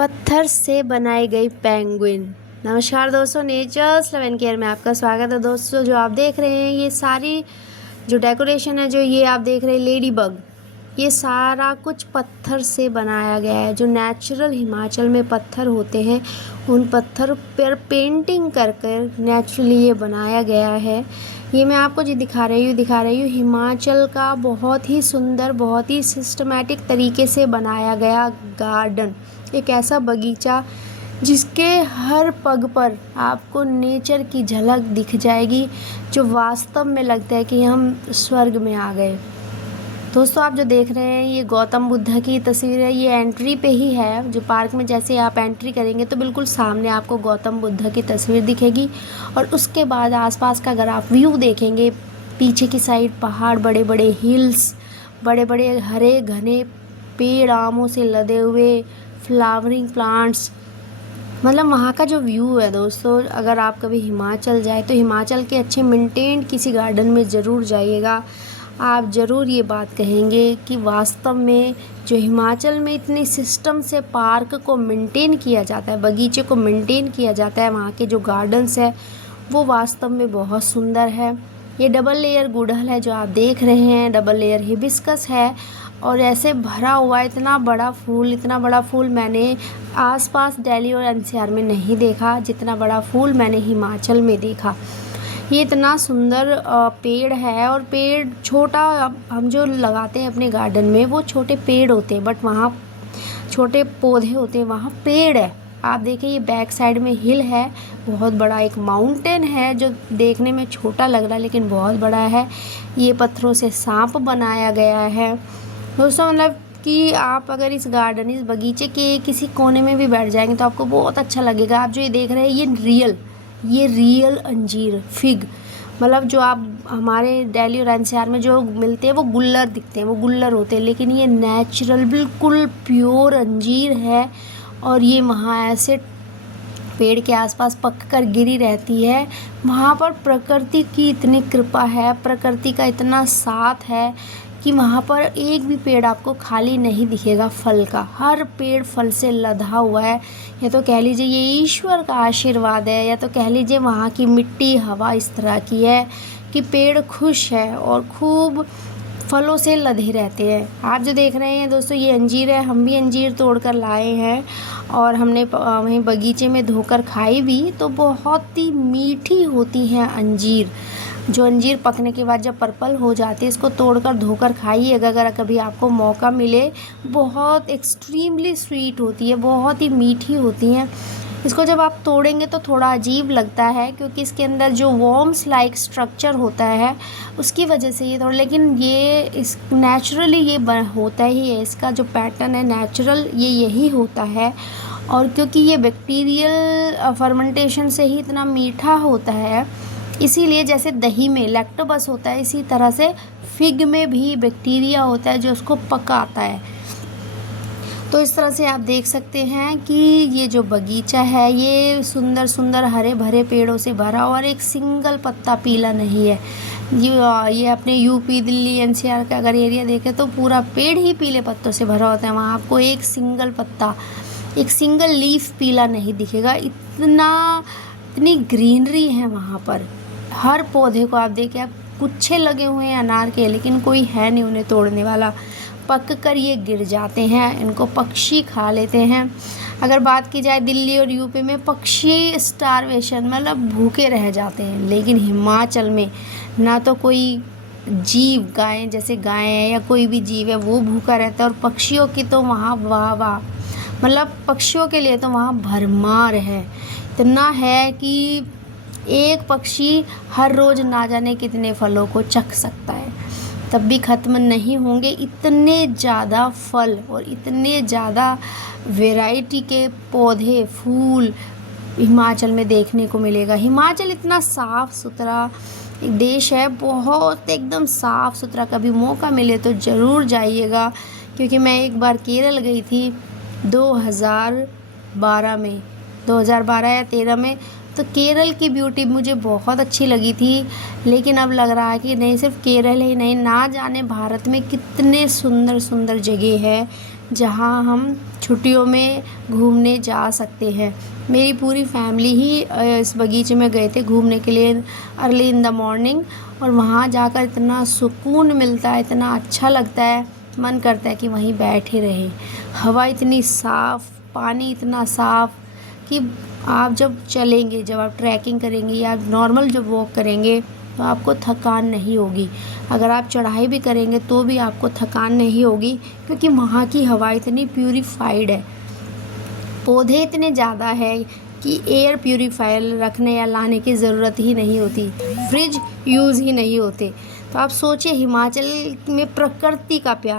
पत्थर से बनाई गई पेंगुइन। नमस्कार दोस्तों, नेचर्स लव एंड केयर में आपका स्वागत है। दोस्तों, जो आप देख रहे हैं ये सारी जो डेकोरेशन है, जो ये आप देख रहे हैं लेडी बग, ये सारा कुछ पत्थर से बनाया गया है। जो नेचुरल हिमाचल में पत्थर होते हैं उन पत्थर पर पेंटिंग कर कर नेचुरली ये बनाया गया है। ये मैं आपको जो दिखा रही हूँ हिमाचल का बहुत ही सुंदर, बहुत ही सिस्टमैटिक तरीके से बनाया गया गार्डन। एक ऐसा बगीचा जिसके हर पग पर आपको नेचर की झलक दिख जाएगी, जो वास्तव में लगता है कि हम स्वर्ग में आ गए। दोस्तों, आप जो देख रहे हैं ये गौतम बुद्ध की तस्वीर है। ये एंट्री पे ही है, जो पार्क में जैसे आप एंट्री करेंगे तो बिल्कुल सामने आपको गौतम बुद्ध की तस्वीर दिखेगी। और उसके बाद आसपास का अगर आप व्यू देखेंगे, पीछे की साइड पहाड़, बड़े बड़े हिल्स, बड़े बड़े हरे घने पेड़, आमों से लदे हुए फ्लावरिंग प्लांट्स, मतलब वहाँ का जो व्यू है दोस्तों, अगर आप कभी हिमाचल जाए तो हिमाचल के अच्छे मेंटेन्ड किसी गार्डन में ज़रूर जाइएगा। आप ज़रूर ये बात कहेंगे कि वास्तव में जो हिमाचल में इतने सिस्टम से पार्क को मेंटेन किया जाता है, बगीचे को मेंटेन किया जाता है, वहाँ के जो गार्डन्स है वो वास्तव में बहुत सुंदर है। ये डबल लेयर गुड़हल है जो आप देख रहे हैं, डबल लेयर हिबिस्कस है और ऐसे भरा हुआ इतना बड़ा फूल मैंने आसपास दिल्ली और एनसीआर में नहीं देखा जितना बड़ा फूल मैंने हिमाचल में देखा। ये इतना सुंदर पेड़ है, और पेड़ छोटा हम जो लगाते हैं अपने गार्डन में वो छोटे पेड़ होते हैं, बट वहाँ छोटे पौधे होते हैं, वहाँ पेड़ है। आप देखिए ये बैक साइड में हिल है, बहुत बड़ा एक माउंटेन है जो देखने में छोटा लग रहा है लेकिन बहुत बड़ा है। ये पत्थरों से सांप बनाया गया है दोस्तों। मतलब कि आप अगर इस गार्डन, इस बगीचे के किसी कोने में भी बैठ जाएंगे तो आपको बहुत अच्छा लगेगा। आप जो ये देख रहे हैं ये रियल अंजीर, फिग, मतलब जो आप हमारे दिल्ली और एनसीआर में जो मिलते हैं वो गुल्लर दिखते हैं, वो गुल्लर होते हैं, लेकिन ये नेचुरल बिल्कुल प्योर अंजीर है। और ये वहाँ ऐसे पेड़ के आसपास पक कर गिरी रहती है। वहाँ पर प्रकृति की इतनी कृपा है, प्रकृति का इतना साथ है कि वहाँ पर एक भी पेड़ आपको खाली नहीं दिखेगा। फल का हर पेड़ फल से लदा हुआ है। या तो कह लीजिए ये ईश्वर का आशीर्वाद है, या तो कह लीजिए वहाँ की मिट्टी, हवा इस तरह की है कि पेड़ खुश है और खूब फलों से लदे रहते हैं। आप जो देख रहे हैं दोस्तों ये अंजीर है। हम भी अंजीर तोड़ कर लाए हैं और हमने वहीं बगीचे में धोकर खाई भी, तो बहुत ही मीठी होती हैं अंजीर। जो अंजीर पकने के बाद जब पर्पल हो जाती है, इसको तोड़कर धोकर खाइए अगर कभी आपको मौका मिले। बहुत एक्सट्रीमली स्वीट होती है, बहुत ही मीठी होती हैं। इसको जब आप तोड़ेंगे तो थोड़ा अजीब लगता है क्योंकि इसके अंदर जो वॉर्म्स लाइक स्ट्रक्चर होता है उसकी वजह से ये थोड़ा, लेकिन ये इस नेचुरली ये होता ही है। इसका जो पैटर्न है नेचुरल ये यही होता है। और क्योंकि ये बैक्टीरियल फर्मेंटेशन से ही इतना मीठा होता है, इसीलिए जैसे दही में लैक्टोबस होता है, इसी तरह से फिग में भी बैक्टीरिया होता है जो उसको पकाता है। तो इस तरह से आप देख सकते हैं कि ये जो बगीचा है ये सुंदर सुंदर हरे भरे पेड़ों से भरा, और एक सिंगल पत्ता पीला नहीं है। ये अपने यूपी, दिल्ली, एनसीआर का अगर एरिया देखें तो पूरा पेड़ ही पीले पत्तों से भरा होता है। वहाँ आपको एक सिंगल पत्ता, एक सिंगल लीफ पीला नहीं दिखेगा। इतनी ग्रीनरी है वहाँ पर। हर पौधे को आप देखिए, आप गुच्छे लगे हुए हैं अनार के, लेकिन कोई है नहीं उन्हें तोड़ने वाला। पक कर ये गिर जाते हैं, इनको पक्षी खा लेते हैं। अगर बात की जाए दिल्ली और यूपी में पक्षी स्टारवेशन, मतलब भूखे रह जाते हैं, लेकिन हिमाचल में ना तो कोई जीव, गाय जैसे गाय है या कोई भी जीव है वो भूखा रहता है, और पक्षियों की तो वहाँ वाह, मतलब पक्षियों के लिए तो वहाँ भरमार है। इतना है कि एक पक्षी हर रोज़ ना जाने कितने फलों को चख सकता है, तब भी ख़त्म नहीं होंगे। इतने ज़्यादा फल और इतने ज़्यादा वैरायटी के पौधे, फूल हिमाचल में देखने को मिलेगा। हिमाचल इतना साफ़ सुथरा एक देश है, बहुत एकदम साफ़ सुथरा। कभी मौका मिले तो ज़रूर जाइएगा, क्योंकि मैं एक बार केरल गई थी 2012 में, 2012 या 13 में। तो केरल की ब्यूटी मुझे बहुत अच्छी लगी थी, लेकिन अब लग रहा है कि नहीं, सिर्फ केरल ही नहीं, ना जाने भारत में कितने सुंदर सुंदर जगह है जहाँ हम छुट्टियों में घूमने जा सकते हैं। मेरी पूरी फैमिली ही इस बगीचे में गए थे घूमने के लिए अर्ली इन द मॉर्निंग, और वहाँ जाकर इतना सुकून मिलता है, इतना अच्छा लगता है, मन करता है कि वहीं बैठे रहें। हवा इतनी साफ़, पानी इतना साफ़ कि आप जब चलेंगे, जब आप ट्रैकिंग करेंगे या नॉर्मल जब वॉक करेंगे तो आपको थकान नहीं होगी। अगर आप चढ़ाई भी करेंगे तो भी आपको थकान नहीं होगी, क्योंकि वहाँ की हवा इतनी प्यूरीफाइड है। पौधे इतने ज़्यादा है कि एयर प्यूरीफायर रखने या लाने की ज़रूरत ही नहीं होती, फ्रिज यूज़ ही नहीं होते। तो आप सोचिए हिमाचल में प्रकृति का प्यार।